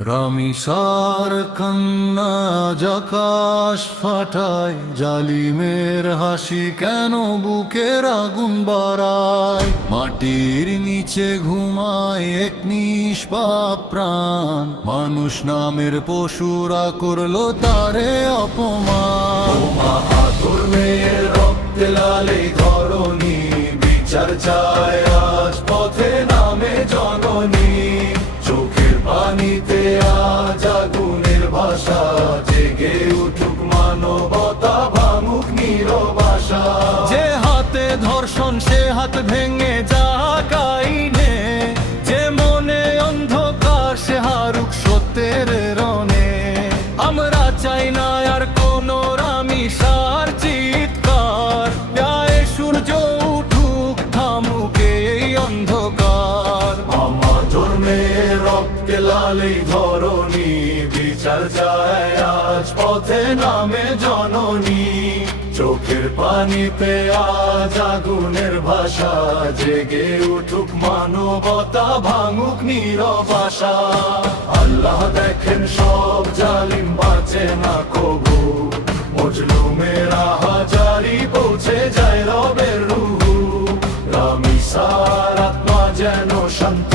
রামিসার কান্না আকাশ ফাটায়, জালিমের হাসি কেন বুকের আগুন বাড়ায়। মাটির নিচে ঘুমায় এক নিষ্পাপ প্রাণ, মানুষ নামের পশুরা করলো তারে অপমান। তোর মেয়ের রক্তে লালে ধরণী, বিচার চায় আজ পথে নামে জননী। চোখের পানিতে আজ আগুনের ভাষা, জেগে উঠুক মানবতা, ভাঙুক নীরব আশা। যে হাতে ধর্ষণ সে হাত ভেঙে যাক আইনে, যে মনে অন্ধকার সে হারুক সত্যের রণে। আমরা চাই না আর কোনো রামিসার চিৎকার, গায়ে সূর্য উঠুক থামুক এই অন্ধকার। আমার ধর্মের রক্তে লালেই ধরণী, বিচার চায় আজ পথে নামে জননী। চোখের পানিতে আজ আগুনের ভাষা, জেগে উঠুক মানবতা, ভাঙুক নীরব আশা। আল্লাহ দেখেন সব জালিম বাঁচে না কবু, মজলুমের হাজারি পৌঁছে যায় রবের রুহু। রামিসার আত্মা যেন শান্ত